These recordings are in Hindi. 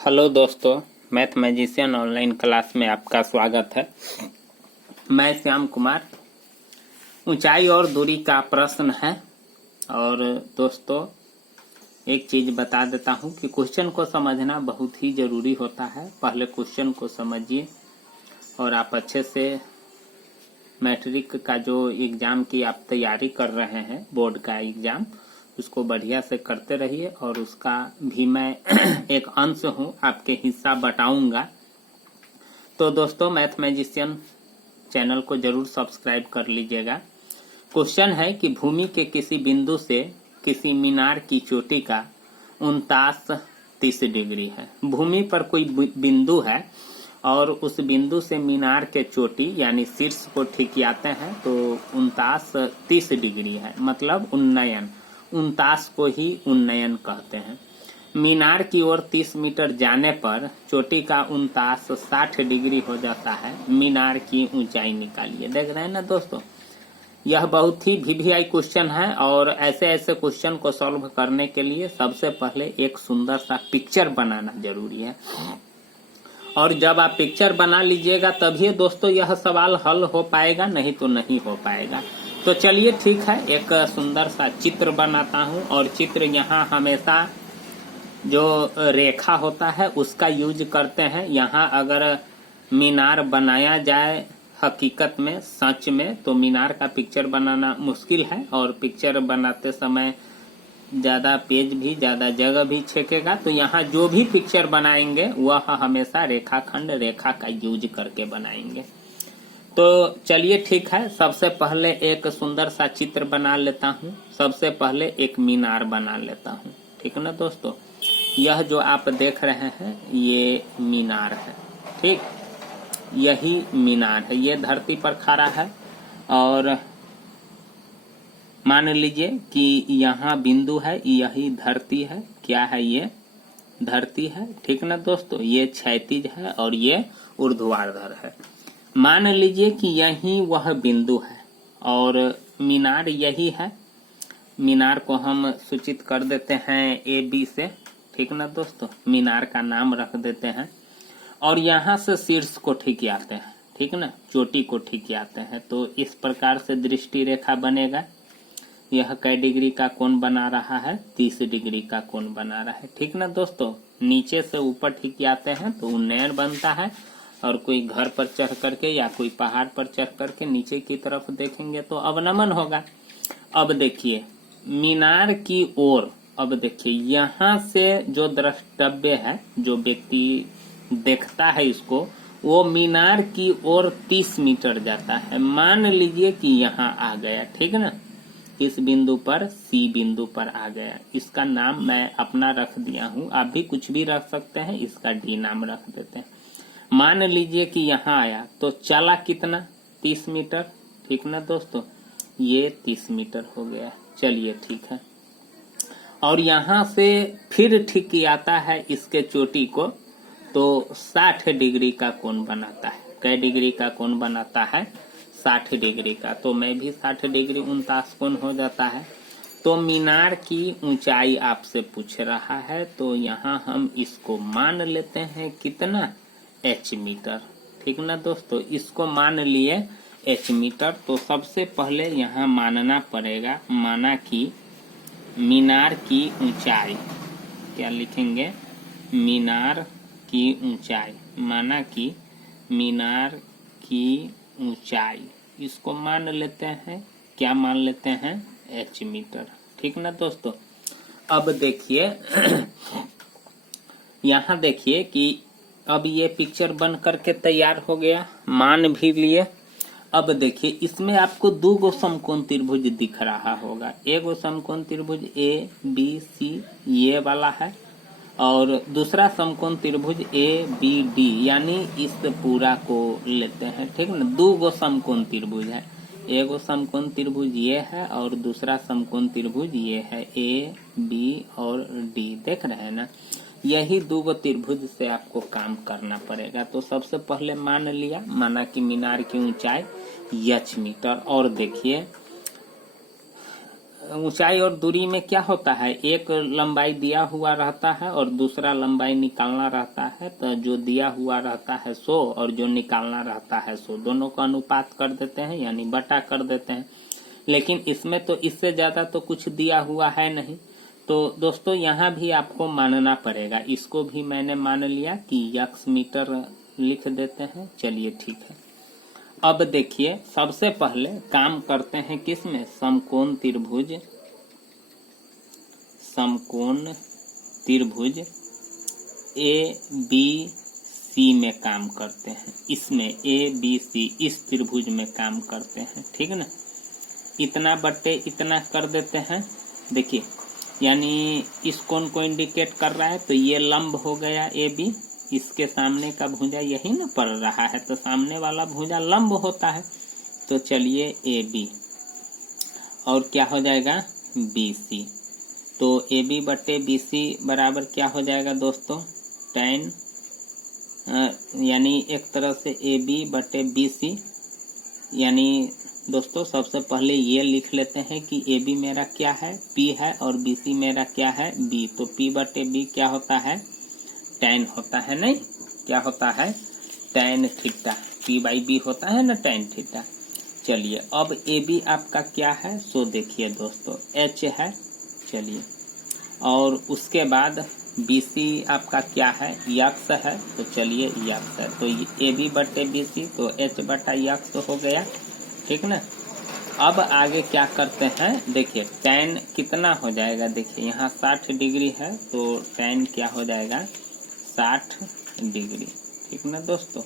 हेलो दोस्तों, मैथ मैजिशियन ऑनलाइन क्लास में आपका स्वागत है। मैं श्याम कुमार। ऊंचाई और दूरी का प्रश्न है। और दोस्तों, एक चीज बता देता हूं कि क्वेश्चन को समझना बहुत ही जरूरी होता है। पहले क्वेश्चन को समझिए और आप अच्छे से मैट्रिक का जो एग्जाम की आप तैयारी कर रहे हैं, बोर्ड का एग्जाम, उसको बढ़िया से करते रहिए। और उसका भी मैं एक अंश हूँ, आपके हिस्सा बटाऊंगा। तो दोस्तों, मैथ मैजिशियन चैनल को जरूर सब्सक्राइब कर लीजिएगा। क्वेश्चन है कि भूमि के किसी बिंदु से किसी मीनार की चोटी का 29-30 डिग्री है। भूमि पर कोई बिंदु है और उस बिंदु से मीनार के चोटी यानी शीर्ष को ठिकियाते हैं तो 29-30 डिग्री है, मतलब उन्नयन। 29 को ही उन्नयन कहते हैं। मीनार की ओर 30 मीटर जाने पर चोटी का 29 60 डिग्री हो जाता है। मीनार की ऊंचाई निकालिए। देख रहे हैं ना दोस्तों, यह बहुत ही वीवीआई क्वेश्चन है। और ऐसे ऐसे क्वेश्चन को सॉल्व करने के लिए सबसे पहले एक सुंदर सा पिक्चर बनाना जरूरी है। और जब आप पिक्चर बना लीजिएगा तभी दोस्तों यह सवाल हल हो पाएगा, नहीं तो नहीं हो पाएगा। तो चलिए ठीक है, एक सुंदर सा चित्र बनाता हूं। और चित्र यहाँ हमेशा जो रेखा होता है उसका यूज करते हैं। यहाँ अगर मीनार बनाया जाए हकीकत में, सच में, तो मीनार का पिक्चर बनाना मुश्किल है। और पिक्चर बनाते समय ज्यादा पेज भी, ज्यादा जगह भी छेकेगा। तो यहाँ जो भी पिक्चर बनाएंगे वह हमेशा रेखाखंड रेखा का यूज करके बनाएंगे। तो चलिए ठीक है, सबसे पहले एक सुंदर सा चित्र बना लेता हूँ। सबसे पहले एक मीनार बना लेता हूँ, ठीक है ना दोस्तों। यह जो आप देख रहे हैं ये मीनार है, ठीक। यही मीनार है, ये धरती पर खड़ा है। और मान लीजिए कि यहाँ बिंदु है, यही धरती है। क्या है? ये धरती है, ठीक ना दोस्तों। ये क्षैतिज है और ये ऊर्ध्वाधर है। मान लीजिए कि यही वह बिंदु है और मीनार यही है। मीनार को हम सूचित कर देते हैं AB से, ठीक ना दोस्तों। मीनार का नाम रख देते हैं। और यहाँ से शीर्ष को ठिकियाते हैं, ठीक ना, चोटी को ठिकियाते हैं। तो इस प्रकार से दृष्टि रेखा बनेगा। यह कै डिग्री का कोण बना रहा है? 30 डिग्री का कोण बना रहा है, ठीक ना दोस्तों। नीचे से ऊपर ठिकियाते हैं तो उन्नयन बनता है। और कोई घर पर चढ़ करके या कोई पहाड़ पर चढ़ करके नीचे की तरफ देखेंगे तो अवनमन होगा। अब देखिए मीनार की ओर, अब देखिए यहाँ से जो द्रष्टव्य है, जो व्यक्ति देखता है इसको, वो मीनार की ओर 30 मीटर जाता है। मान लीजिए कि यहाँ आ गया, ठीक ना, इस बिंदु पर, C बिंदु पर आ गया। इसका नाम मैं अपना रख दिया हूँ, आप भी कुछ भी रख सकते हैं। इसका D नाम रख देते हैं। मान लीजिए कि यहाँ आया तो चला कितना? 30 मीटर, ठीक ना दोस्तों। ये 30 मीटर हो गया। चलिए ठीक है। और यहाँ से फिर ठिकियाता है इसके चोटी को, तो 60 डिग्री का कोण बनाता है। कै डिग्री का कोण बनाता है? 60 डिग्री का। तो मैं भी 60 डिग्री 29 कोण हो जाता है। तो मीनार की ऊंचाई आपसे पूछ रहा है, तो यहाँ हम इसको मान लेते हैं कितना? H मीटर, ठीक ना दोस्तों। इसको मान लिए H मीटर। तो सबसे पहले यहाँ मानना पड़ेगा, माना कि मीनार की ऊंचाई, क्या लिखेंगे? मीनार की ऊंचाई, माना कि मीनार की ऊंचाई, इसको मान लेते हैं, क्या मान लेते हैं? H मीटर, ठीक ना दोस्तों। अब देखिए यहाँ देखिए कि अब ये पिक्चर बन करके तैयार हो गया, मान भी लिए। अब देखिए इसमें आपको दो गो समकोण त्रिभुज दिख रहा होगा। एक गो समकोण त्रिभुज ABC ये वाला है, और दूसरा समकोण त्रिभुज ABD, यानी इस पूरा को लेते हैं, ठीक ना। दो गो समकोण त्रिभुज है, एक गो समकोण त्रिभुज ये है और दूसरा समकोण त्रिभुज ये है, AB और D। देख रहे हैं ना, यही दो गो त्रिभुज से आपको काम करना पड़ेगा। तो सबसे पहले मान लिया, माना कि मीनार की ऊंचाई H मीटर। और देखिए ऊंचाई और दूरी में क्या होता है, एक लंबाई दिया हुआ रहता है और दूसरा लंबाई निकालना रहता है। तो जो दिया हुआ रहता है 100 और जो निकालना रहता है 100, दोनों का अनुपात कर देते हैं, यानी बटा कर देते हैं। लेकिन इसमें तो इससे ज्यादा तो कुछ दिया हुआ है नहीं। तो दोस्तों यहाँ भी आपको मानना पड़ेगा। इसको भी मैंने मान लिया कि यक्स मीटर लिख देते हैं। चलिए ठीक है। अब देखिए, सबसे पहले काम करते हैं किसमें, समकोण त्रिभुज, समकोण त्रिभुज ए बी सी में काम करते हैं। इसमें ए बी सी इस त्रिभुज में काम करते हैं, ठीक ना। इतना बट्टे इतना कर देते हैं। देखिए, यानी इस कोण को इंडिकेट कर रहा है, तो ये लंब हो गया ए बी, इसके सामने का भुजा यही ना पड़ रहा है, तो सामने वाला भुजा लंब होता है। तो चलिए ए बी और क्या हो जाएगा बी सी। तो ए बी बटे बी सी बराबर क्या हो जाएगा दोस्तों, tan, यानी एक तरह से ए बी बटे बी सी। यानी दोस्तों सबसे पहले ये लिख लेते हैं कि ए बी मेरा क्या है, पी है, और बी सी मेरा क्या है, बी। तो पी बटे बी क्या होता है, tan होता है, नहीं क्या होता है, tan थीटा। पी बाई बी होता है ना tan थीटा। चलिए अब ए बी आपका क्या है, सो देखिए दोस्तों h है। चलिए, और उसके बाद बी सी आपका क्या है, यक्स है। तो चलिए यक्स है, तो ए बी बटे बी सी, तो h बटा यक्स हो गया, ठीक ना। अब आगे क्या करते हैं, देखिए tan कितना हो जाएगा, देखिए यहाँ 60 डिग्री है, तो tan क्या हो जाएगा 60 डिग्री, ठीक ना दोस्तों।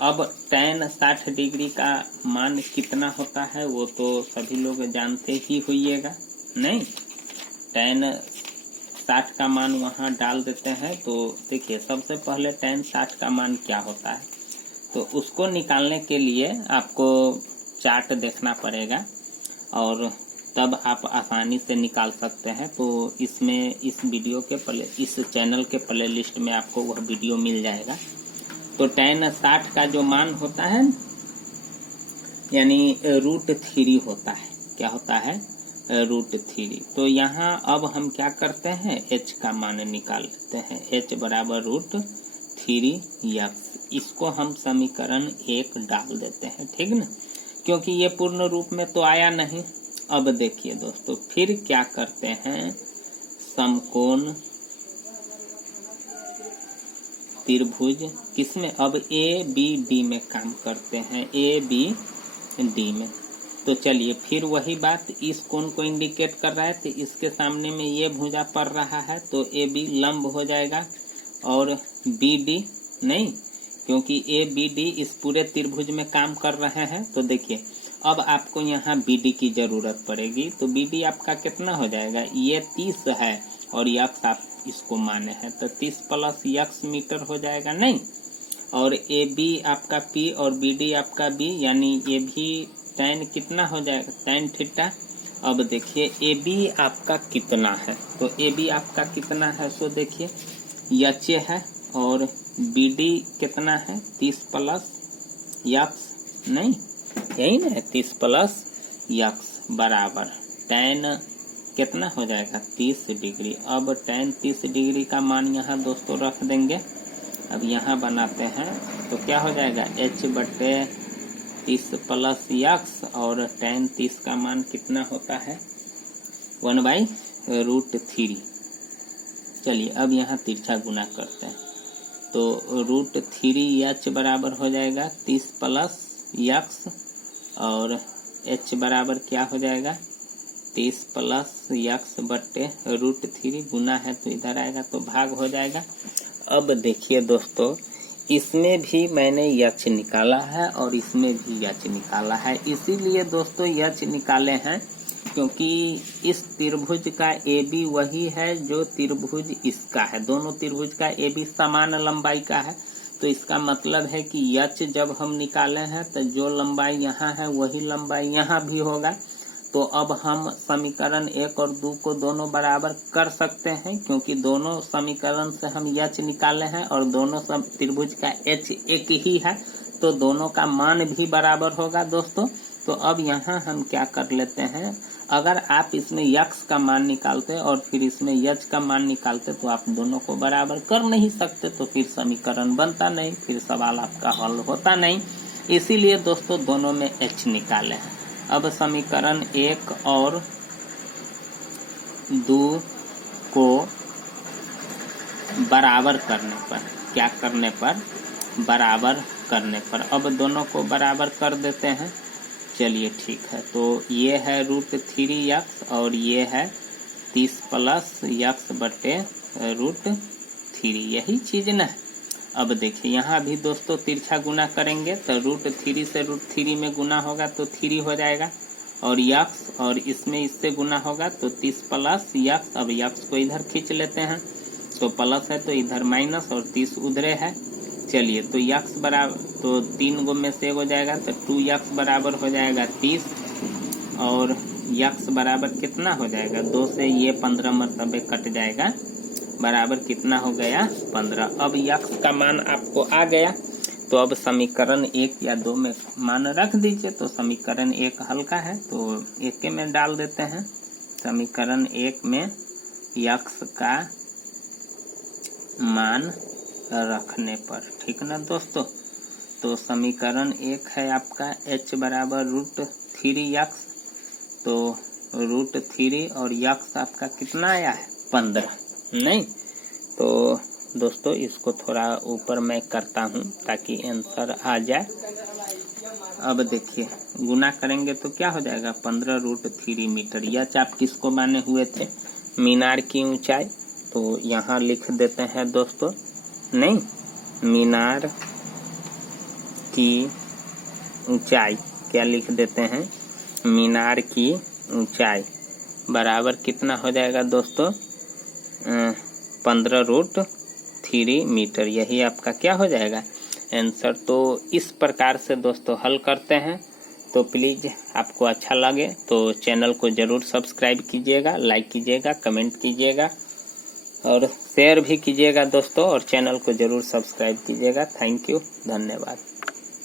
अब tan 60 डिग्री का मान कितना होता है वो तो सभी लोग जानते ही होइएगा, नहीं। tan 60 का मान वहां डाल देते हैं। तो देखिए सबसे पहले tan 60 का मान क्या होता है, तो उसको निकालने के लिए आपको चार्ट देखना पड़ेगा और तब आप आसानी से निकाल सकते हैं। तो इसमें इस वीडियो के इस चैनल के प्ले लिस्ट में आपको वह वीडियो मिल जाएगा। तो tan 60 का जो मान होता है यानी √3 होता है, क्या होता है √3। तो यहाँ अब हम क्या करते हैं, h का मान निकाल लेते हैं, h बराबर √3 यक्स। इसको हम समीकरण 1 डाल देते हैं, ठीक ना, क्योंकि ये पूर्ण रूप में तो आया नहीं। अब देखिए दोस्तों फिर क्या करते हैं, समकोण त्रिभुज किसमें, अब ए बी डी में काम करते हैं, ए बी डी में। तो चलिए फिर वही बात, इस कोण को इंडिकेट कर रहा है, तो इसके सामने में ये भुजा पड़ रहा है, तो ए बी लंब हो जाएगा और बी डी नहीं, क्योंकि ए बी डी इस पूरे त्रिभुज में काम कर रहे हैं। तो देखिए अब आपको यहाँ बी डी की जरूरत पड़ेगी। तो बी डी आपका कितना हो जाएगा, ये 30 है और यक्स आप इसको माने हैं, तो 30 प्लस यक्स मीटर हो जाएगा, नहीं। और ए बी आपका पी और बी डी आपका बी, यानी ये भी tan कितना हो जाएगा, tan थीटा। अब देखिए ए बी आपका कितना है, तो ए बी आपका कितना है, सो देखिए यच है, और बी डी कितना है 30 प्लस यक्स, नहीं यही ना, 30 प्लस यक्स बराबर tan कितना हो जाएगा 30 डिग्री। अब tan 30 डिग्री का मान यहाँ दोस्तों रख देंगे। अब यहाँ बनाते हैं तो क्या हो जाएगा, h बटे 30 प्लस यक्स, और tan 30 का मान कितना होता है 1/√3। चलिए अब यहाँ तिरछा गुना करते हैं, तो √3h बराबर हो जाएगा 30 प्लस यक्स, और h बराबर क्या हो जाएगा 30 प्लस यक्स बटे √3, गुना है तो इधर आएगा तो भाग हो जाएगा। अब देखिए दोस्तों इसमें भी मैंने यच निकाला है और इसमें भी यच निकाला है, इसीलिए दोस्तों यच निकाले हैं क्योंकि इस त्रिभुज का ए बी वही है जो त्रिभुज इसका है, दोनों त्रिभुज का ए बी समान लंबाई का है। तो इसका मतलब है कि यच जब हम निकाले हैं तो जो लंबाई यहाँ है वही लंबाई यहाँ भी होगा। तो अब हम समीकरण 1 और 2 को दोनों बराबर कर सकते हैं, क्योंकि दोनों समीकरण से हम यच निकाले हैं और दोनों त्रिभुज का h एक ही है, तो दोनों का मान भी बराबर होगा दोस्तों। तो अब यहाँ हम क्या कर लेते हैं, अगर आप इसमें यक्स का मान निकालते और फिर इसमें यच का मान निकालते तो आप दोनों को बराबर कर नहीं सकते, तो फिर समीकरण बनता नहीं, फिर सवाल आपका हल होता नहीं। इसीलिए दोस्तों दोनों में एच निकाले हैं। अब समीकरण 1 और 2 को बराबर करने पर, क्या करने पर, बराबर करने पर, अब दोनों को बराबर कर देते हैं। चलिए ठीक है, तो ये है √3 और ये है 30 प्लस यक्स बटे √3, यही चीज ना। अब देखिए यहाँ भी दोस्तों तिरछा गुना करेंगे तो √3 से √3 में गुना होगा तो 3 हो जाएगा, और यक्स और इसमें इससे गुना होगा तो 30 प्लस यक्स। अब यक्स को इधर खींच लेते हैं, तो प्लस है तो इधर माइनस और 30 उधरे है। चलिए तो यक्स बराबर, तो 3 गो में से हो जाएगा तो 2x बराबर हो जाएगा 30, और यक्स बराबर कितना हो जाएगा, 2 से ये 15 मरतबे कट जाएगा, बराबर कितना हो गया 15। अब यक्स का मान आपको आ गया, तो अब समीकरण 1 या 2 में मान रख दीजिए। तो समीकरण 1 हल्का है तो 1 में डाल देते हैं। समीकरण 1 में यक्स का मान रखने पर, ठीक ना दोस्तों। तो समीकरण 1 है आपका h बराबर √3x, तो √3 और यक्स आपका कितना आया है 15, नहीं। तो दोस्तों इसको थोड़ा ऊपर मैं करता हूँ ताकि आंसर आ जाए। अब देखिए गुना करेंगे तो क्या हो जाएगा 15√3 मीटर। यह आप किसको माने हुए थे, मीनार की ऊंचाई, तो यहाँ लिख देते हैं दोस्तों, नहीं, मीनार की ऊंचाई, क्या लिख देते हैं, मीनार की ऊंचाई बराबर कितना हो जाएगा दोस्तों 15√3 मीटर, यही आपका क्या हो जाएगा आंसर। तो इस प्रकार से दोस्तों हल करते हैं। तो प्लीज़ आपको अच्छा लगे तो चैनल को ज़रूर सब्सक्राइब कीजिएगा, लाइक कीजिएगा, कमेंट कीजिएगा और शेयर भी कीजिएगा दोस्तों, और चैनल को ज़रूर सब्सक्राइब कीजिएगा। थैंक यू, धन्यवाद।